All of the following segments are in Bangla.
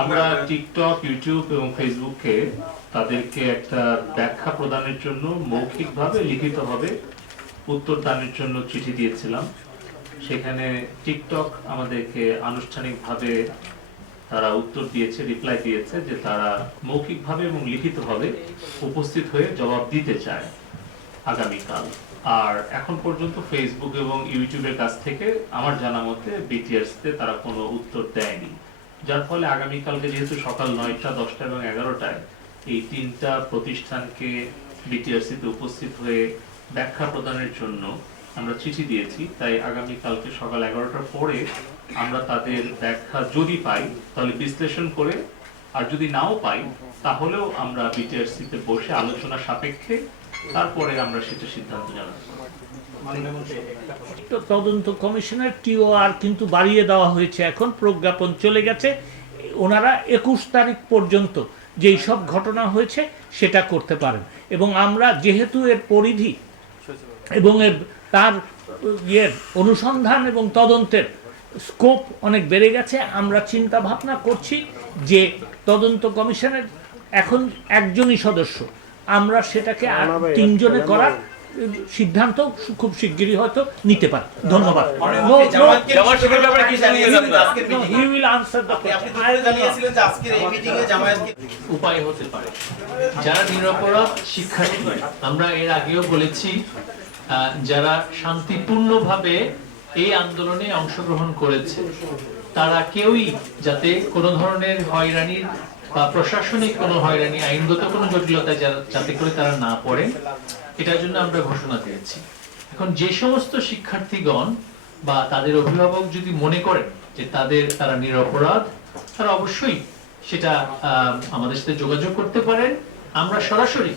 আমরা টিকটক ইউটিউব এবং ফেসবুকে তাদেরকে একটা ব্যাখ্যা প্রদানের জন্য মৌখিকভাবে লিখিতভাবে উত্তর দানের জন্য চিঠি দিয়েছিলাম। সেখানে টিকটক আমাদেরকে আনুষ্ঠানিকভাবে তারা উত্তর দিয়েছে রিপ্লাই দিয়েছে যে তারা মৌখিকভাবে এবং লিখিতভাবে উপস্থিত হয়ে জবাব দিতে চায় আগামীকাল। আর এখন পর্যন্ত ফেসবুক এবং ইউটিউবের কাছ থেকে আমার জানা মতে বিটিআরস তে তারা কোনো উত্তর দেয়নি। যার ফলে আগামীকালকে যেহেতু সকাল নয়টা, দশটা এবং এগারোটায় এই তিনটা প্রতিষ্ঠানকে বিটিআরসি তে উপস্থিত হয়ে ব্যাখ্যা প্রদানের জন্য আমরা চিঠি দিয়েছি। তাই আগামীকালকে সকাল এগারোটার পরে আমরা তাদের ব্যাখ্যা যদি পাই, তাহলে বিশ্লেষণ করে, আর যদি নাও পাই, তাহলেও আমরা বিটিআরসি তে বসে আলোচনা সাপেক্ষে তারপরে আমরা সেটা সিদ্ধান্ত জানাব তদন্ত কমিশনের টিওআর কিন্তু বাড়িয়ে দেওয়া হয়েছে এখন, প্রজ্ঞাপন চলে গেছে। ওনারা একুশ তারিখ পর্যন্ত যেই সব ঘটনা হয়েছে সেটা করতে পারেন। এবং আমরা যেহেতু এর পরিধি এবং এর তার ইয়ের অনুসন্ধান এবং তদন্তের স্কোপ অনেক বেড়ে গেছে, আমরা চিন্তা ভাবনা করছি যে তদন্ত কমিশনের এখন একজনই সদস্য। আমরা সেটাকে আর তিনজনে করার সিদ্ধান্ত খুব শিগগিরই হয়তো নিতে পারি ধন্যবাদ। উপায় হতে পারে। যারা নিরপরাধ শিক্ষার্থী আমরা এর আগেও বলেছি আহ, যারা শান্তিপূর্ণভাবে এই আন্দোলনে অংশগ্রহণ করেছে তারা কেউই যাতে কোনো ধরনের হয়রানির প্রশাসনিক কোনো হয়রানি আইনগত কোনো জটিলতায় যাতে করে তারা না পড়ে এটার জন্য আমরা ঘোষণা দিয়েছি। এখন যে সমস্ত শিক্ষার্থীগণ বা তাদের অভিভাবক যদি মনে করেন যে তাদের তারা নিরপরাধ তারা অবশ্যই সেটা আমাদের সাথে যোগাযোগ করতে পারেন। আমরা সরাসরি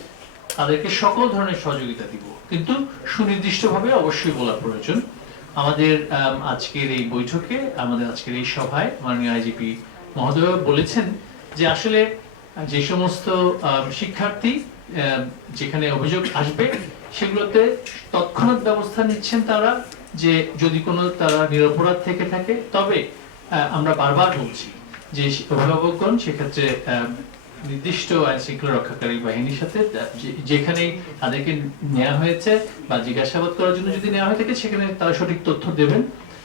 তাদেরকে সকল ধরনের সহযোগিতা দিব। কিন্তু সুনির্দিষ্টভাবে অবশ্যই বলা প্রয়োজন আমাদের আম, আজকের এই বৈঠকে আমাদের আজকের এই সভায় মাননীয় আইজিপি মহোদয় বলেছেন যে আসলে যে সমস্ত শিক্ষার্থী যেখানে অভিযোগ আসবে, সেগুলোতে তৎক্ষণাৎ ব্যবস্থা নিচ্ছেন তারা যে যদি কোনো তারা নিরপরাধ থেকে থাকে, তবে আমরা বারবার বলছি যে অভিভাবকগণ সেক্ষেত্রে নির্দিষ্ট আইন শৃঙ্খলা রক্ষাকারী বাহিনীর সাথে তা- যে- যেখানেই তাদেরকে নেওয়া হয়েছে বা জিজ্ঞাসাবাদ করার জন্য যদি নেওয়া হয়ে থাকে, সেখানে তারা সঠিক তথ্য দেবেন।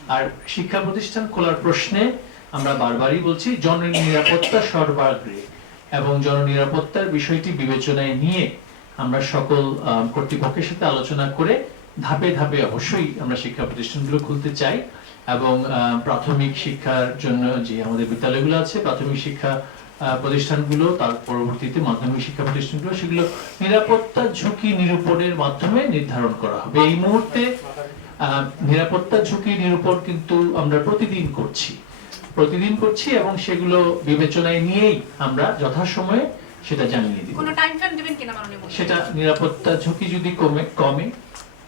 আর শিক্ষা প্রতিষ্ঠান খোলার প্রশ্নে আমরা বারবারই বলছি, জননিরাপত্তা সর্বাগ্রে এবং জননিরাপত্তার বিষয়টি বিবেচনায় নিয়ে আমরা সকল কর্তৃপক্ষের সাথে আলোচনা করে ধাপে ধাপে অবশ্যই আমরা শিক্ষা প্রতিষ্ঠানগুলো খুলতে চাই এবং প্রাথমিক শিক্ষার জন্য যে আমাদের বিদ্যালয়গুলো আছে, প্রাথমিক শিক্ষা প্রতিষ্ঠানগুলো, তার পরবর্তীতে মাধ্যমিক শিক্ষা প্রতিষ্ঠানগুলো, সেগুলো নিরাপত্তা ঝুঁকি নিরূপণের মাধ্যমে নির্ধারণ করা হবে। এই মুহূর্তে নিরাপত্তা ঝুঁকি নিরূপণ কিন্তু আমরা প্রতিদিন করছি। প্রতিদিন করছি এবং সেগুলো বিবেচনায় নিয়েই আমরা যথাসময়ে সেটা জানিয়ে দিব কোনো টাইম ফ্রেম দিবেন কিনা মাননীয় সেটা নিরাপত্তা ঝুঁকি যদি কমে কমে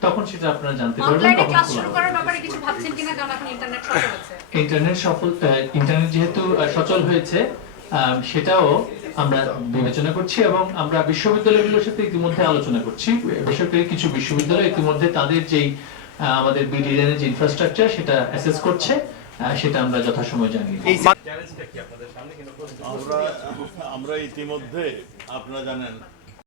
তখন সেটা আপনারা জানতে পারবেন অনলাইনে ক্লাস শুরু করার ব্যাপারে কিছু ভাবছেন কিনা? কারণ এখন ইন্টারনেট সচল আছে ইন্টারনেট সফল ইন্টারনেট যেহেতু সচল হয়েছে সেটাও আমরা বিবেচনা করছি এবং আমরা বিশ্ববিদ্যালয়গুলোর সাথে ইতিমধ্যে আলোচনা করছি। বেসরকারি কিছু বিশ্ববিদ্যালয় ইতিমধ্যে তাদের যেই আমাদের বিডিএন যে ইনফ্রাস্ট্রাকচার সেটা অ্যাসেস করছে। সেটা আমরা যথাসময় জানিয়ে দেব। এই চ্যালেঞ্জটা কি আপনাদের সামনে কিন্তু প্রশ্ন আমরা আমরা ইতিমধ্যে আপনারা জানেন